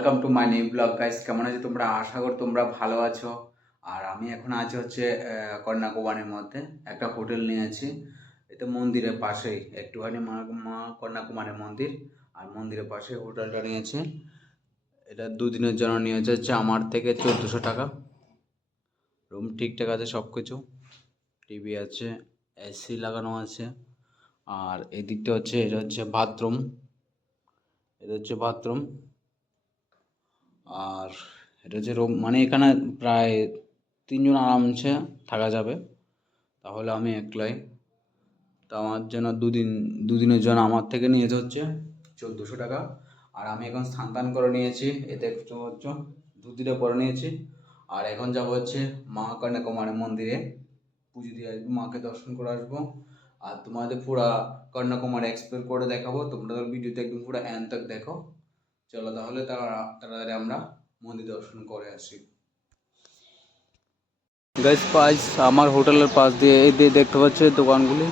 Welcome to my new blog guys. কেমন আছো তোমরা? আশা করি তোমরা ভালো আছো। আর আমি এখন আছি হচ্ছে কন্যাকুমারীর মধ্যে একটা হোটেল নিয়েছি। এটা মন্দিরের পাশেই একটুখানি মা কন্যাকুমারী মন্দির, আর মন্দিরের পাশে হোটেলটা নিয়েছি। এটা দুদিনের জন্য নিয়েছে হচ্ছে আমার থেকে 1400 টাকা। রুম ঠিকঠাক আছে, সব কিছু টিভি আছে, এসি লাগানো আছে। আর এই দিকটা হচ্ছে, এটা হচ্ছে বাথরুম, এটা হচ্ছে বাথরুম। আর এটা হচ্ছে রুম, মানে এখানে প্রায় 3জন আরামসে থাকা যাবে। তাহলে আমি একলাই, তো আমার জন্য দুদিনের জন্য আমার থেকে নিয়েছে হচ্ছে 1400 টাকা। আর আমি এখন স্নান টান করে নিয়েছি, এতে একটু হচ্ছে দুদিনে পরে নিয়েছি। আর এখন যাবো হচ্ছে মা কন্যাকুমারী মন্দিরে পুজো দিয়ে আসবো, মাকে দর্শন করে আসবো। আর তোমাদের পুরা কন্যাকুমারী এক্সপ্লোর করে দেখাবো, তোমরা ভিডিওতে একদম পুরো এন্ড তক দেখো। চলো তাহলে তাড়াতাড়ি আমরা মন্দির দর্শন করে আসি। গাইস, আমার হোটেলের পাশ দিয়ে এই দিয়ে দেখতে পাচ্ছি দোকানগুলি।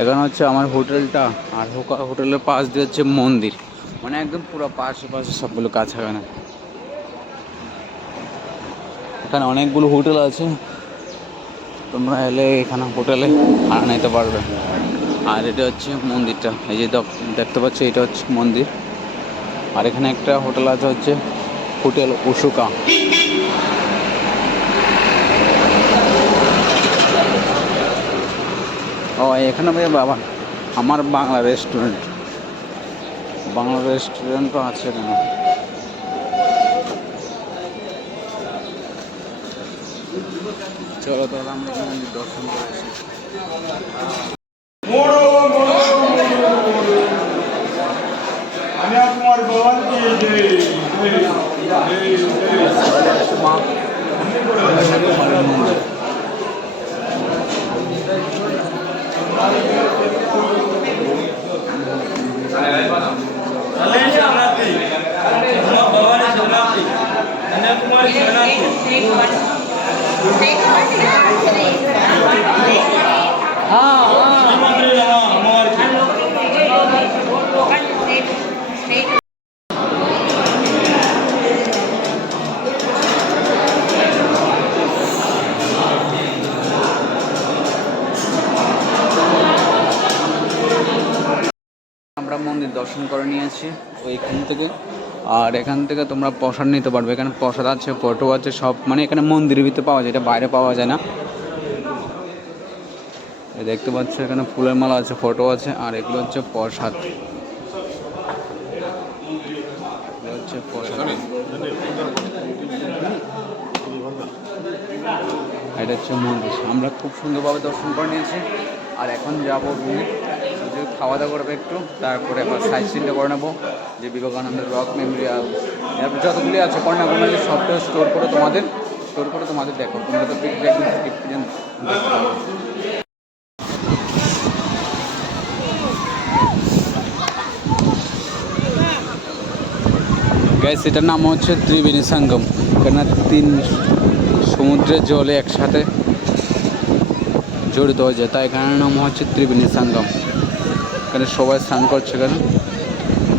এখানে হচ্ছে আমার হোটেলটা, আর হোটেলের পাশ দিয়ে হচ্ছে মন্দির, মানে একদম পুরো পাশে পাশে সবগুলো কাছাকাছি। এখানে অনেকগুলো হোটেল আছে, তোমরা এলে এখানে হোটেলে ভাড়া নিতে পারবে। আর এটা হচ্ছে মন্দিরটা, এই যে দেখতে পাচ্ছ, এটা হচ্ছে মন্দির। আর এখানে একটা হোটেল আছে হচ্ছে হোটেল অশোকা। ও এখানে ভাই বাবা, আমার বাংলা রেস্টুরেন্টও আছে এখানে। চলো তাহলে আমরা মন্দির দর্শন করে আসি। আমরা মন্দির দর্শন করে নিয়েছি ওইখান থেকে। আর এখান থেকে তোমরা প্রসাদ নিতে পারবে, এখানে প্রসাদ আছে, ফটো আছে, সব মানে এখানে মন্দিরের ভিতরে পাওয়া যায়, এটা বাইরে পাওয়া যায় না। দেখতে পাচ্ছ এখানে ফুলের মালা আছে, ফটো আছে, আর এগুলো হচ্ছে প্রসাদ। এটা হচ্ছে মন্দির, আমরা খুব সুন্দরভাবে দর্শন করে নিয়েছি। আর এখন যাবো রুমে, খাওয়া দাওয়া করবো একটু, তারপরে আবার সাইড সিনটা করে নেবো, যে বিবেকানন্দের রক মেমোরিয়াল, এরপর যতগুলি আছে কন্যাকুমারী সবটা স্টোর করে তোমাদের দেখো, তোমরা তো গ্যাস, এটার নাম হচ্ছে ত্রিবেণী সঙ্গম। এখানে 3 সমুদ্রের জলে একসাথে জড়িত হয়ে যায়, তাই এখানের নাম হচ্ছে ত্রিবেণী সঙ্গম। এখানে সবাই স্নান করছে এখানে।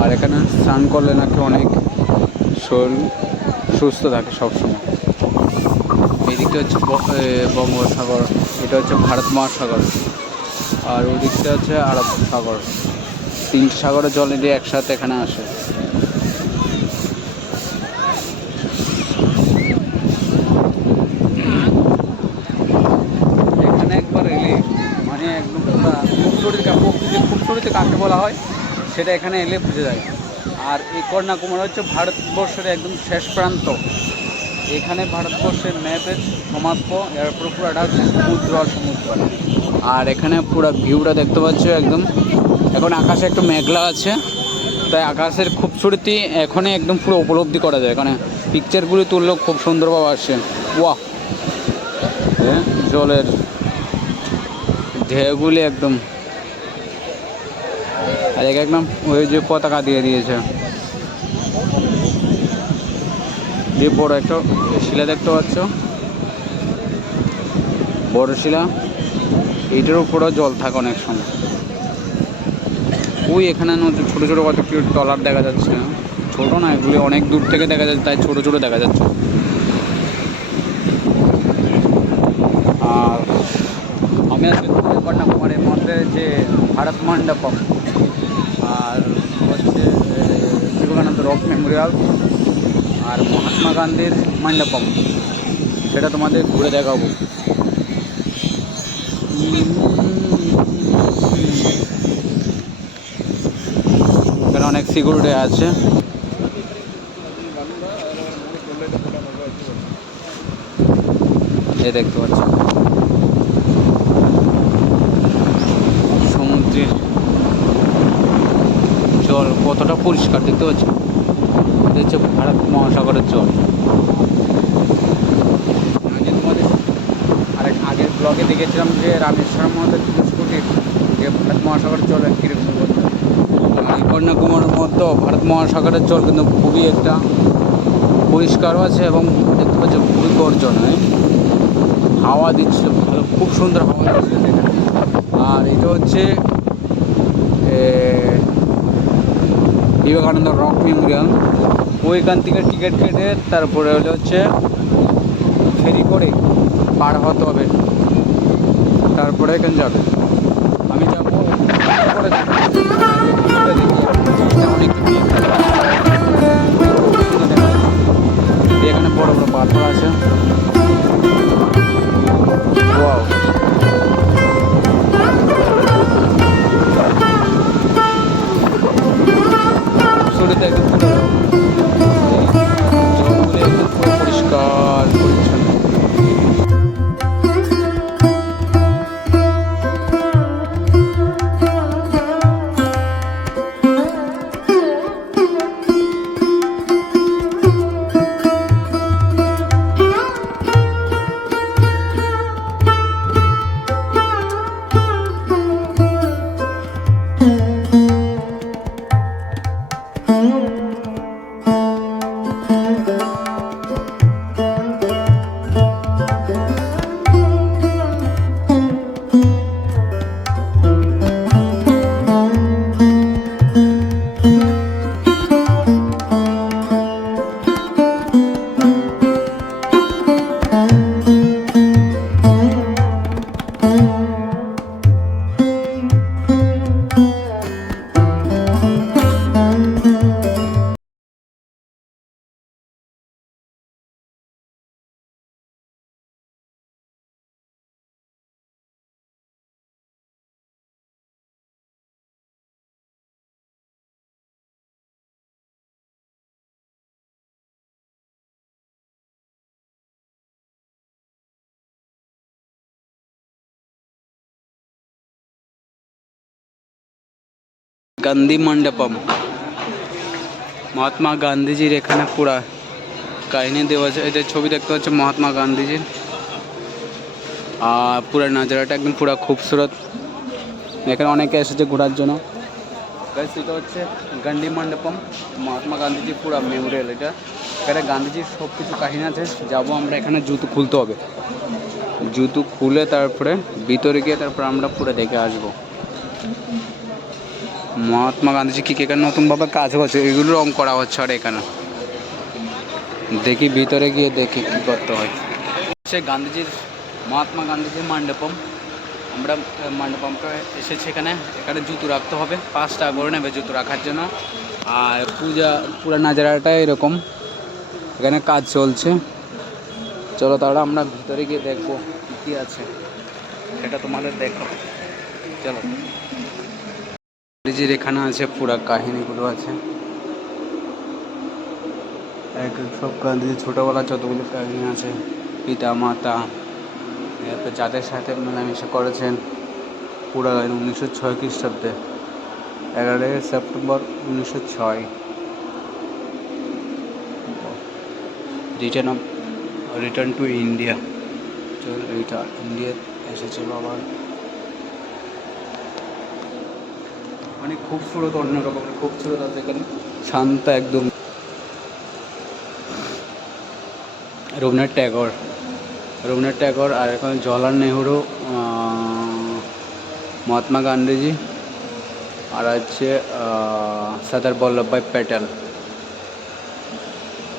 আর এখানে স্নান করলে নাকি অনেক শরীর সুস্থ থাকে সবসময়। এই দিকটা হচ্ছে বঙ্গোপসাগর, এটা হচ্ছে ভারত মহাসাগর, আর ওই দিকটা হচ্ছে আরব সাগর। 3টে সাগরের জল দিয়ে একসাথে এখানে আসে। এখানে একবার এলে মানে একদম প্রকৃতির খুবসুরিতে কাকে বলা হয় সেটা এখানে এলে বুঝে যায়। আর এই কন্যাকুমারী হচ্ছে ভারতবর্ষের একদম শেষ প্রান্ত। এখানে ভারতবর্ষের ম্যাপের সমাপ্য, এরপর পুরোটা হচ্ছে সমুদ্র আর সমুদ্র। আর এখানে পুরো ভিউটা দেখতে পাচ্ছ একদম। এখন আকাশে একটু মেঘলা আছে, তাই আকাশের খুবসুরতি এখনই একদম পুরো উপলব্ধি করা যায়। এখানে পিকচারগুলি তুললেও খুব সুন্দরভাবে আসে। ওয়াহ, জলের ঢেউগুলি একদম, আর একদম ওই যে পতাকা দিয়ে দিয়েছে, যে বড় একটা শিলা দেখতে পাচ্ছ, বড় শিলা, এইটার উপরেও জল থাকে অনেক সময়। ওই এখানে ছোটো ছোটো কত ট্রলার দেখা যাচ্ছে, ছোট না, এগুলি অনেক দূর থেকে দেখা যাচ্ছে, তাই ছোট ছোট দেখা যাচ্ছে। আর আমি আজকে কন্যাকুমারীর মধ্যে যে ভারত মণ্ডপম আর হচ্ছে বিবেকানন্দ রক মেমোরিয়াল আর মহাত্মা গান্ধীর মণ্ডপম, সেটা তোমাদের ঘুরে দেখাবো। এখানে অনেক সিকিউরিটি আছে। এই দেখতে পাচ্ছি সমুদ্রের জল কতটা পরিষ্কার দেখতে পাচ্ছি। এটা হচ্ছে ভারত মহাসাগরের জল। আরেক আগের ব্লগে দেখেছিলাম যে রামেশ্বরম মধ্যে ধনুষকোটির যে ভারত মহাসাগরের জল কীরকম বলতে, এই কন্যাকুমারীর মধ্যে ভারত মহাসাগরের জল কিন্তু খুবই একটা পরিষ্কারও আছে এবং দেখতে পাচ্ছি খুবই গর্জনয়, হাওয়া দিচ্ছিল ভালো, খুব সুন্দর হাওয়া দিচ্ছিল সেখানে। আর এটা হচ্ছে বিবেকানন্দ রক মেমোরিয়াল। ওইখান থেকে টিকিট কেটে তারপরে হচ্ছে ফেরি করে পার হতে হবে, তারপরে এখানে যাবে। আমি যাবো অনেক এখানে বড় বড় পাথর আছে। ওয়াও, শুরুতে একদম জলগুলো একদম পুরো পরিষ্কার পরিচ্ছন্ন। গান্ধী মণ্ডপম, মহাত্মা গান্ধীজির এখানে পুরা কাহিনী দেওয়া আছে। এটা ছবি দেখতে হচ্ছে মহাত্মা গান্ধীজির, আর পুরা নাজারাটা একদম পুরা খুবসুরত। এখানে অনেকে এসেছে ঘোরার জন্য। এটা হচ্ছে গান্ধী মণ্ডপম, মহাত্মা গান্ধীজির পুরা মেমোরিয়াল। এটা এখানে গান্ধীজির সব কিছু কাহিনী আছে। যাবো আমরা, এখানে জুতো খুলতে হবে, জুতো খুলে তারপরে ভিতরে গিয়ে তারপরে আমরা পুরো দেখে আসবো মহাত্মা গান্ধীজি কী এখানে নতুনভাবে কাজ হচ্ছে, এগুলো রং করা হচ্ছে। আর এখানে দেখি ভিতরে গিয়ে দেখি কী করতে হয়। সে গান্ধীজির মহাত্মা গান্ধীজির মণ্ডপম, আমরা মণ্ডপমটা এসেছি। এখানে জুতো রাখতে হবে, 5 টাকা করে নেবে জুতো রাখার জন্য। আর পুরা নাজারাটা এরকম, এখানে কাজ চলছে। চলো তাহলে আমরা ভিতরে গিয়ে দেখবো কী আছে, সেটা তোমাদের দেখাবো। চলো, গান্ধীজির এখানে আছে পুরা কাহিনীগুলো আছে, সব গান্ধীজির ছোটোবেলা যতগুলো কাহিনী আছে, পিতা মাতা যাদের সাথে মেলামেশা করেছেন পুরা 1906 খ্রিস্টাব্দে, 11 সেপ্টেম্বর 1906 রিটার্ন টু ইন্ডিয়া। চল এইটা ইন্ডিয়া এসেছিল আবার। মানে খুবসুরত, অন্যরকম খুবসুরত আছে এখানে, শান্ত একদম। রবীন্দ্রনাথ ট্যাগর আর এখানে জওহরলাল নেহরু, মহাত্মা গান্ধীজি আর আছে সর্দার বল্লভভাই প্যাটেল।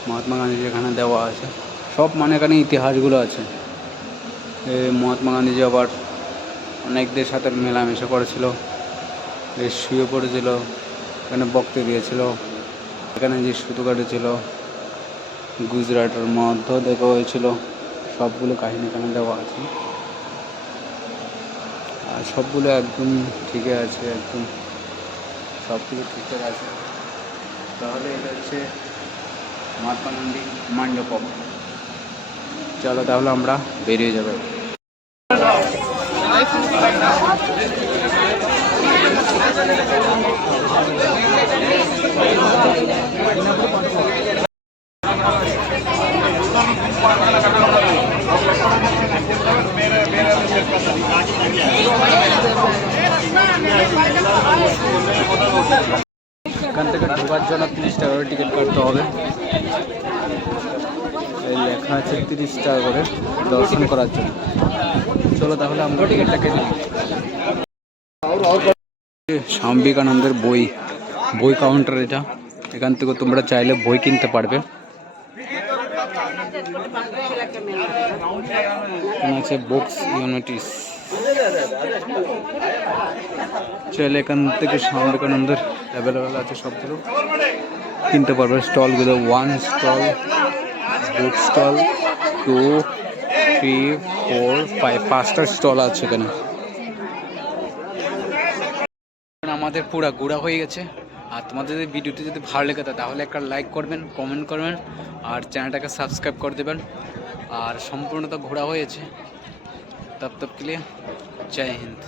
মহাত্মা গান্ধী এখানে দেওয়া আছে সব, মানে এখানে ইতিহাসগুলো আছে। মহাত্মা গান্ধীজি আবার অনেকদের সাথে মেলামেশা করেছিল, শুয়ে পড়েছিল, এখানে বক্তৃতা দিয়েছিল, এখানে যে সুতো কাটেছিল, গুজরাটের মধ্য দেখা হয়েছিল, সবগুলো কাহিনী এখানে দেওয়া আছে। আর সবগুলো একদম ঠিকই আছে, একদম সব কিছু ঠিকঠাক আছে। তাহলে এটা হচ্ছে মহাত্মা গান্ধী মণ্ডপম। চলো তাহলে আমরা বেরিয়ে যাবো। এখান থেকে ঢোকার জন্য 30 টাকা করে টিকিট কাটতে হবে। এই লেখা আছে 30 টাকা করে দর্শন করার জন্য। চলো তাহলে আমরা টিকিটটা কেটে নিই। স্বামী বিবেকানন্দের বই কাউন্টার এটা। এখান থেকে তোমরা চাইলে বই কিনতে পারবে। এখানে আছে বুকস ইউনিটিস। চাইলে এখান থেকে স্বামী বিবেকানন্দের অ্যাভেলেবেল আছে, সবগুলো কিনতে পারবে। স্টলগুলো 1 স্টল, বুক স্টল, 2, 3, 4, 5, 5টা স্টল আছে এখানে। আমাদের পুরো ঘোরা হয়ে গেছে। আর তোমাদের যদি ভিডিওটি যদি ভালো লেগে থাকে তাহলে একটা লাইক করবেন, কমেন্ট করবেন, আর চ্যানেলটাকে সাবস্ক্রাইব করে দেবেন। আর সম্পূর্ণ তো ঘোরা হয়েছে। তব কে লিয়ে জয় হিন্দ।